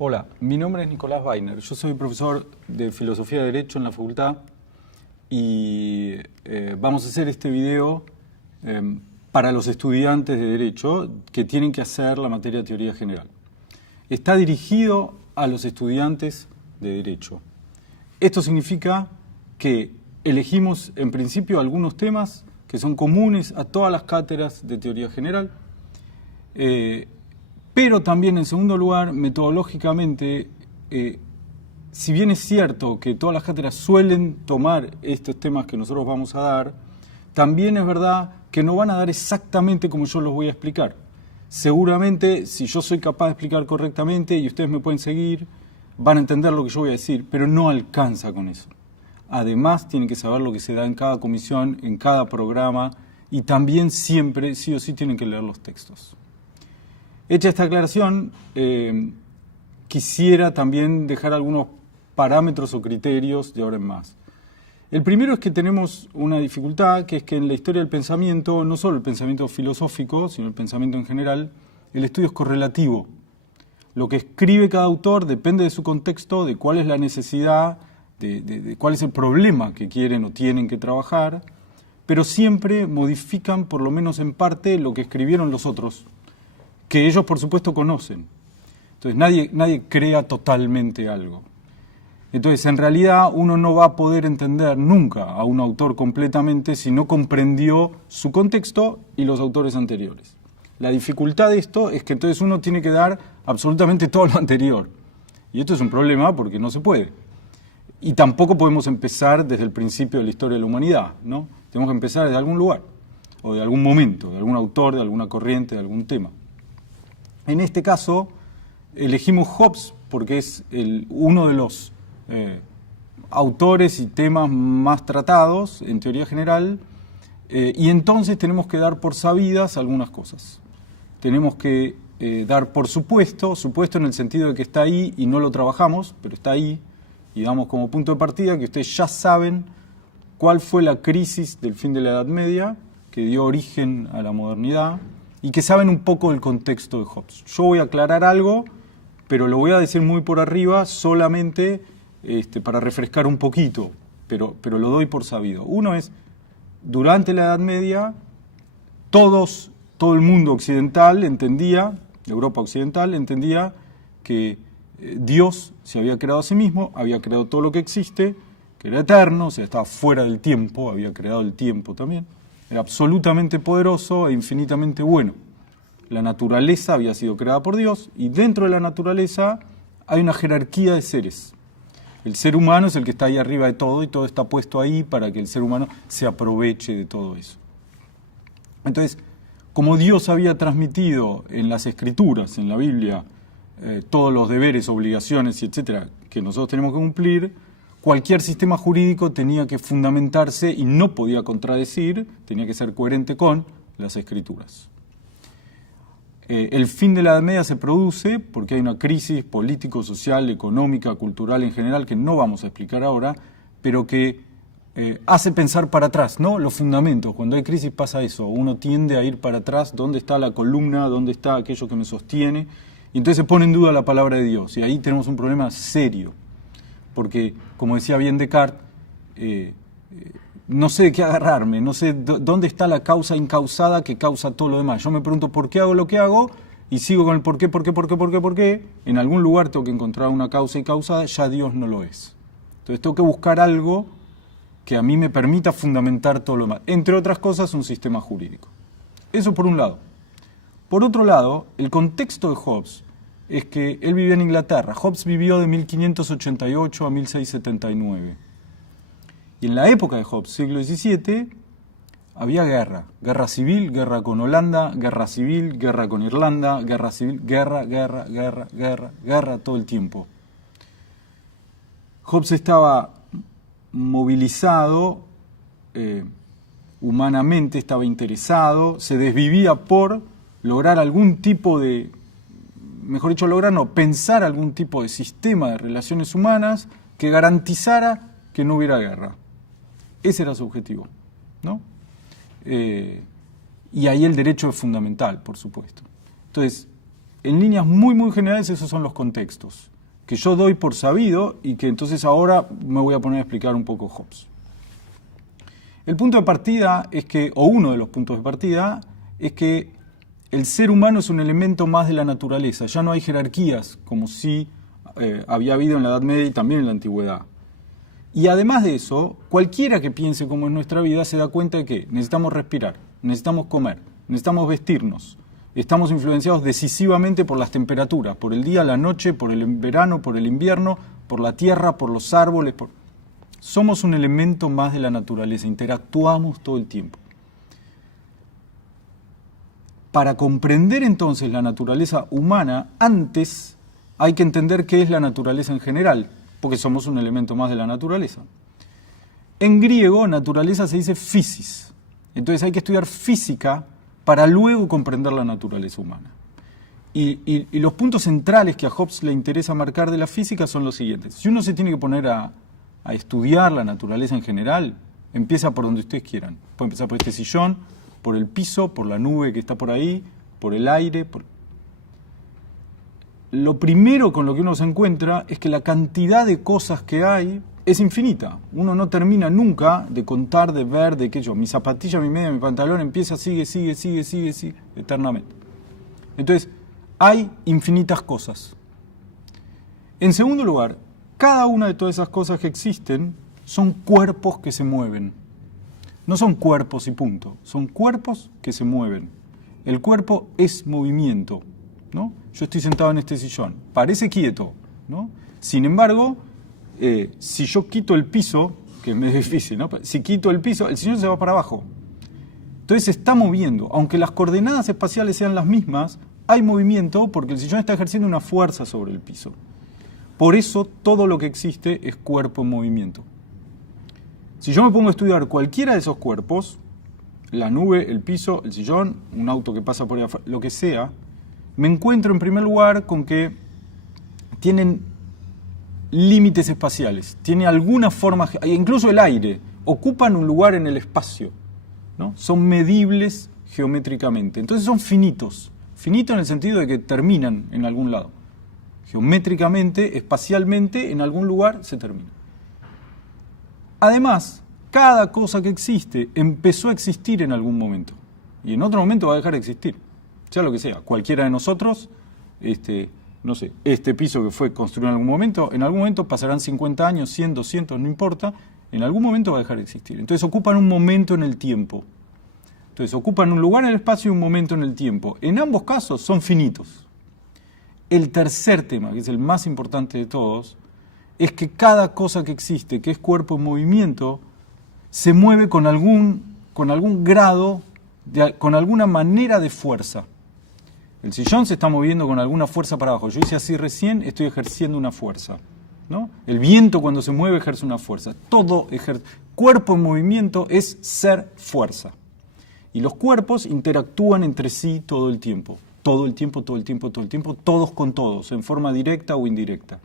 Hola, mi nombre es Nicolás Weiner. Yo soy profesor de Filosofía de Derecho en la facultad y vamos a hacer este video para los estudiantes de Derecho que tienen que hacer la materia de Teoría General. Está dirigido a los estudiantes de Derecho. Esto significa que elegimos en principio algunos temas que son comunes a todas las cátedras de Teoría General, pero también, en segundo lugar, metodológicamente, si bien es cierto que todas las cátedras suelen tomar estos temas que nosotros vamos a dar, también es verdad que no van a dar exactamente como yo los voy a explicar. Seguramente, si yo soy capaz de explicar correctamente y ustedes me pueden seguir, van a entender lo que yo voy a decir, pero no alcanza con eso. Además, tienen que saber lo que se da en cada comisión, en cada programa, y también siempre, sí o sí, tienen que leer los textos. Hecha esta aclaración, quisiera también dejar algunos parámetros o criterios de ahora en más. El primero es que tenemos una dificultad, que es que en la historia del pensamiento, no solo el pensamiento filosófico, sino el pensamiento en general, el estudio es correlativo. Lo que escribe cada autor depende de su contexto, de cuál es la necesidad, de cuál es el problema que quieren o tienen que trabajar, pero siempre modifican, por lo menos en parte, lo que escribieron los otros, que ellos, por supuesto, conocen. Entonces, nadie crea totalmente algo. Entonces, en realidad, uno no va a poder entender nunca a un autor completamente si no comprendió su contexto y los autores anteriores. La dificultad de esto es que entonces uno tiene que dar absolutamente todo lo anterior. Y esto es un problema porque no se puede. Y tampoco podemos empezar desde el principio de la historia de la humanidad, ¿no? Tenemos que empezar desde algún lugar, o de algún momento, de algún autor, de alguna corriente, de algún tema. En este caso, elegimos Hobbes porque es uno de los autores y temas más tratados en teoría general, y entonces tenemos que dar por sabidas algunas cosas. Tenemos que dar por supuesto en el sentido de que está ahí y no lo trabajamos, pero está ahí, y damos como punto de partida que ustedes ya saben cuál fue la crisis del fin de la Edad Media, que dio origen a la modernidad, y que saben un poco del contexto de Hobbes. Yo voy a aclarar algo, pero lo voy a decir muy por arriba, solamente para refrescar un poquito, pero lo doy por sabido. Uno es, durante la Edad Media, todo el mundo occidental entendía, Europa occidental entendía que Dios se había creado a sí mismo, había creado todo lo que existe, que era eterno, o sea, estaba fuera del tiempo, había creado el tiempo también. Era absolutamente poderoso e infinitamente bueno. La naturaleza había sido creada por Dios y dentro de la naturaleza hay una jerarquía de seres. El ser humano es el que está ahí arriba de todo y todo está puesto ahí para que el ser humano se aproveche de todo eso. Entonces, como Dios había transmitido en las Escrituras, en la Biblia, todos los deberes, obligaciones, etcétera, que nosotros tenemos que cumplir, cualquier sistema jurídico tenía que fundamentarse y no podía contradecir, tenía que ser coherente con las Escrituras. El fin de la Edad Media se produce porque hay una crisis político, social, económica, cultural en general, que no vamos a explicar ahora, pero que hace pensar para atrás, ¿no? Los fundamentos. Cuando hay crisis pasa eso, uno tiende a ir para atrás, ¿dónde está la columna? ¿Dónde está aquello que me sostiene? Y entonces se pone en duda la palabra de Dios, y ahí tenemos un problema serio. Porque, como decía bien Descartes, no sé de qué agarrarme, no sé dónde está la causa incausada que causa todo lo demás. Yo me pregunto por qué hago lo que hago y sigo con el por qué. En algún lugar tengo que encontrar una causa incausada, ya Dios no lo es. Entonces tengo que buscar algo que a mí me permita fundamentar todo lo demás. Entre otras cosas, un sistema jurídico. Eso por un lado. Por otro lado, el contexto de Hobbes es que él vivía en Inglaterra. Hobbes vivió de 1588 a 1679. Y en la época de Hobbes, siglo XVII, había guerra civil, guerra con Holanda, guerra civil, guerra con Irlanda, guerra civil, guerra todo el tiempo. Hobbes estaba movilizado humanamente, estaba interesado, se desvivía por lograr algún tipo de, mejor dicho, pensar algún tipo de sistema de relaciones humanas que garantizara que no hubiera guerra. Ese era su objetivo, ¿no? Y ahí el derecho es fundamental, por supuesto. Entonces, en líneas muy, muy generales, esos son los contextos que yo doy por sabido y que entonces ahora me voy a poner a explicar un poco Hobbes. El punto de partida es que, o uno de los puntos de partida, es que el ser humano es un elemento más de la naturaleza. Ya no hay jerarquías, como sí había habido en la Edad Media y también en la Antigüedad. Y además de eso, cualquiera que piense como es nuestra vida se da cuenta de que necesitamos respirar, necesitamos comer, necesitamos vestirnos. Estamos influenciados decisivamente por las temperaturas, por el día, la noche, por el verano, por el invierno, por la tierra, por los árboles. Somos un elemento más de la naturaleza, interactuamos todo el tiempo. Para comprender entonces la naturaleza humana, antes hay que entender qué es la naturaleza en general, porque somos un elemento más de la naturaleza. En griego, naturaleza se dice physis. Entonces hay que estudiar física para luego comprender la naturaleza humana. Y los puntos centrales que a Hobbes le interesa marcar de la física son los siguientes. Si uno se tiene que poner a estudiar la naturaleza en general, empieza por donde ustedes quieran. Puede empezar por este sillón, por el piso, por la nube que está por ahí, por el aire. Lo primero con lo que uno se encuentra es que la cantidad de cosas que hay es infinita. Uno no termina nunca de contar, de ver, de qué yo. Mi zapatilla, mi media, mi pantalón empieza, sigue, eternamente. Entonces, hay infinitas cosas. En segundo lugar, cada una de todas esas cosas que existen son cuerpos que se mueven. No son cuerpos y punto, son cuerpos que se mueven. El cuerpo es movimiento, ¿no? Yo estoy sentado en este sillón, parece quieto, ¿no? Sin embargo, si yo quito el piso, que es difícil, ¿no? Si quito el piso, el sillón se va para abajo. Entonces se está moviendo. Aunque las coordenadas espaciales sean las mismas, hay movimiento porque el sillón está ejerciendo una fuerza sobre el piso. Por eso todo lo que existe es cuerpo en movimiento. Si yo me pongo a estudiar cualquiera de esos cuerpos, la nube, el piso, el sillón, un auto que pasa por ahí afuera, lo que sea, me encuentro en primer lugar con que tienen límites espaciales, tiene alguna forma, incluso el aire, ocupan un lugar en el espacio, ¿no? Son medibles geométricamente, entonces son finitos, finitos en el sentido de que terminan en algún lado, geométricamente, espacialmente, en algún lugar se termina. Además, cada cosa que existe empezó a existir en algún momento y en otro momento va a dejar de existir, sea lo que sea, cualquiera de nosotros, no sé, este piso que fue construido en algún momento pasarán 50 años, 100, 200, no importa, en algún momento va a dejar de existir. Entonces ocupan un momento en el tiempo. Entonces ocupan un lugar en el espacio y un momento en el tiempo. En ambos casos son finitos. El tercer tema, que es el más importante de todos, es que cada cosa que existe, que es cuerpo en movimiento, se mueve con algún grado, con alguna manera de fuerza. El sillón se está moviendo con alguna fuerza para abajo. Yo hice así recién, estoy ejerciendo una fuerza, ¿no? El viento cuando se mueve ejerce una fuerza. Cuerpo en movimiento es ser fuerza. Y los cuerpos interactúan entre sí todo el tiempo. Todo el tiempo, todos con todos, en forma directa o indirecta.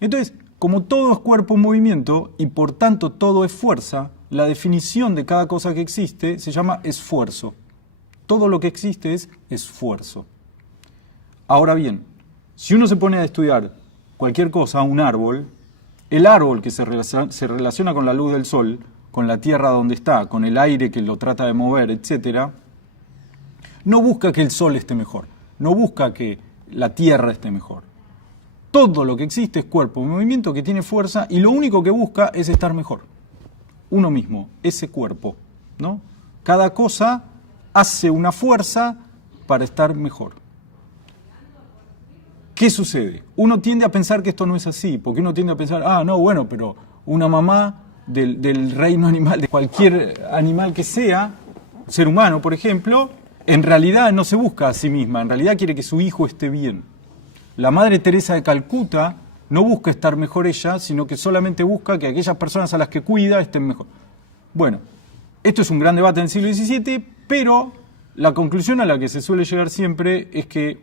Entonces, como todo es cuerpo en movimiento y por tanto todo es fuerza, la definición de cada cosa que existe se llama esfuerzo. Todo lo que existe es esfuerzo. Ahora bien, si uno se pone a estudiar cualquier cosa, un árbol, el árbol que se relaciona con la luz del sol, con la tierra donde está, con el aire que lo trata de mover, etc., no busca que el sol esté mejor, no busca que la tierra esté mejor. Todo lo que existe es cuerpo en movimiento que tiene fuerza y lo único que busca es estar mejor. Uno mismo, ese cuerpo, ¿no? Cada cosa hace una fuerza para estar mejor. ¿Qué sucede? Uno tiende a pensar que esto no es así, porque uno tiende a pensar, pero una mamá del reino animal, de cualquier animal que sea, ser humano, por ejemplo, en realidad no se busca a sí misma, en realidad quiere que su hijo esté bien. La Madre Teresa de Calcuta no busca estar mejor ella, sino que solamente busca que aquellas personas a las que cuida estén mejor. Bueno, esto es un gran debate en el siglo XVII, pero la conclusión a la que se suele llegar siempre es que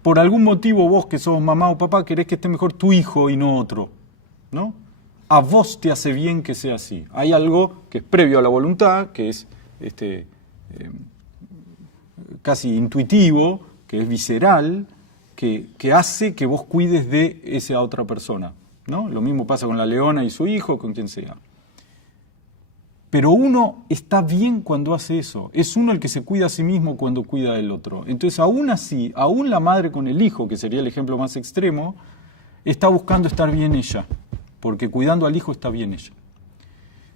por algún motivo vos que sos mamá o papá querés que esté mejor tu hijo y no otro, ¿no? A vos te hace bien que sea así. Hay algo que es previo a la voluntad, que es casi intuitivo, que es visceral, que hace que vos cuides de esa otra persona, ¿no? Lo mismo pasa con la leona y su hijo, con quien sea. Pero uno está bien cuando hace eso. Es uno el que se cuida a sí mismo cuando cuida del otro. Entonces, aún así, aún la madre con el hijo, que sería el ejemplo más extremo, está buscando estar bien ella, porque cuidando al hijo está bien ella.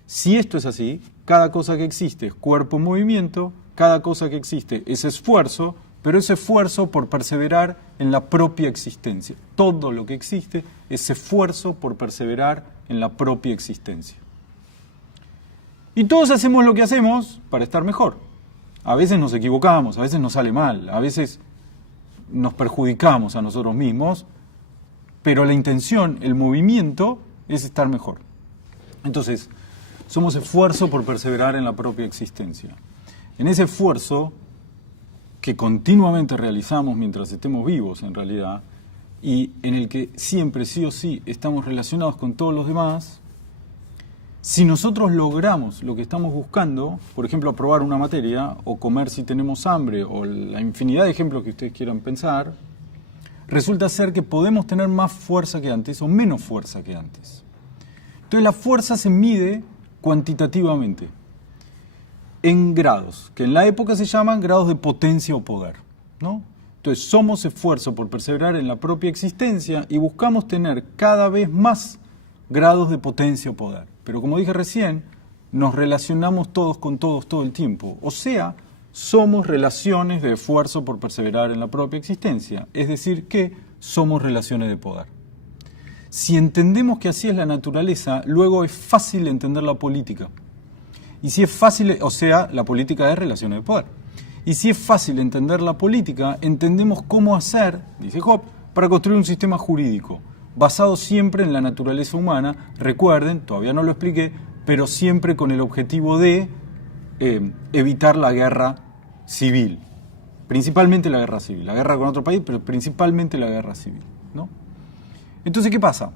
Si esto es así, cada cosa que existe es cuerpo en movimiento, cada cosa que existe es esfuerzo, pero es esfuerzo por perseverar en la propia existencia. Todo lo que existe es esfuerzo por perseverar en la propia existencia. Y todos hacemos lo que hacemos para estar mejor. A veces nos equivocamos, a veces nos sale mal, a veces nos perjudicamos a nosotros mismos, pero la intención, el movimiento, es estar mejor. Entonces, somos esfuerzo por perseverar en la propia existencia. En ese esfuerzo que continuamente realizamos mientras estemos vivos, en realidad, y en el que siempre, sí o sí, estamos relacionados con todos los demás, si nosotros logramos lo que estamos buscando, por ejemplo, aprobar una materia, o comer si tenemos hambre, o la infinidad de ejemplos que ustedes quieran pensar, resulta ser que podemos tener más fuerza que antes o menos fuerza que antes. Entonces la fuerza se mide cuantitativamente en grados, que en la época se llaman grados de potencia o poder, ¿no? Entonces somos esfuerzo por perseverar en la propia existencia y buscamos tener cada vez más grados de potencia o poder. Pero como dije recién, nos relacionamos todos con todos todo el tiempo. O sea, somos relaciones de esfuerzo por perseverar en la propia existencia. Es decir, que somos relaciones de poder. Si entendemos que así es la naturaleza, luego es fácil entender la política. Y si es fácil, o sea, la política es relaciones de poder. Y si es fácil entender la política, entendemos cómo hacer, dice Hobbes, para construir un sistema jurídico, basado siempre en la naturaleza humana. Recuerden, todavía no lo expliqué, pero siempre con el objetivo de evitar la guerra civil. Principalmente la guerra civil. La guerra con otro país, pero principalmente la guerra civil, ¿no? Entonces, ¿qué pasa?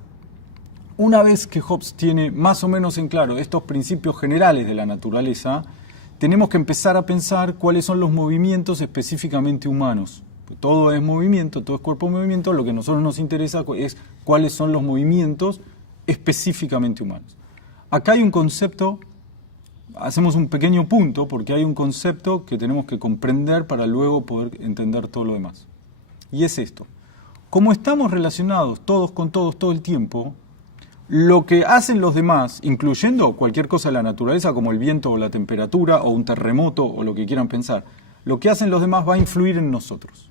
Una vez que Hobbes tiene más o menos en claro estos principios generales de la naturaleza, tenemos que empezar a pensar cuáles son los movimientos específicamente humanos. Todo es movimiento, todo es cuerpo en movimiento, lo que a nosotros nos interesa es cuáles son los movimientos específicamente humanos. Acá hay un concepto, hacemos un pequeño punto, porque hay un concepto que tenemos que comprender para luego poder entender todo lo demás. Y es esto. Como estamos relacionados todos con todos todo el tiempo, lo que hacen los demás, incluyendo cualquier cosa de la naturaleza como el viento o la temperatura o un terremoto o lo que quieran pensar, lo que hacen los demás va a influir en nosotros.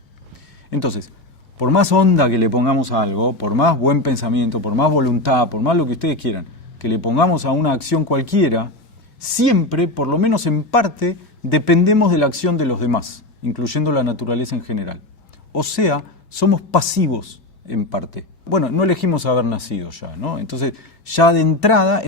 Entonces, por más onda que le pongamos a algo, por más buen pensamiento, por más voluntad, por más lo que ustedes quieran, que le pongamos a una acción cualquiera, siempre, por lo menos en parte, dependemos de la acción de los demás, incluyendo la naturaleza en general. O sea, somos pasivos en parte. Bueno, no elegimos haber nacido ya, ¿no? Entonces, ya de entrada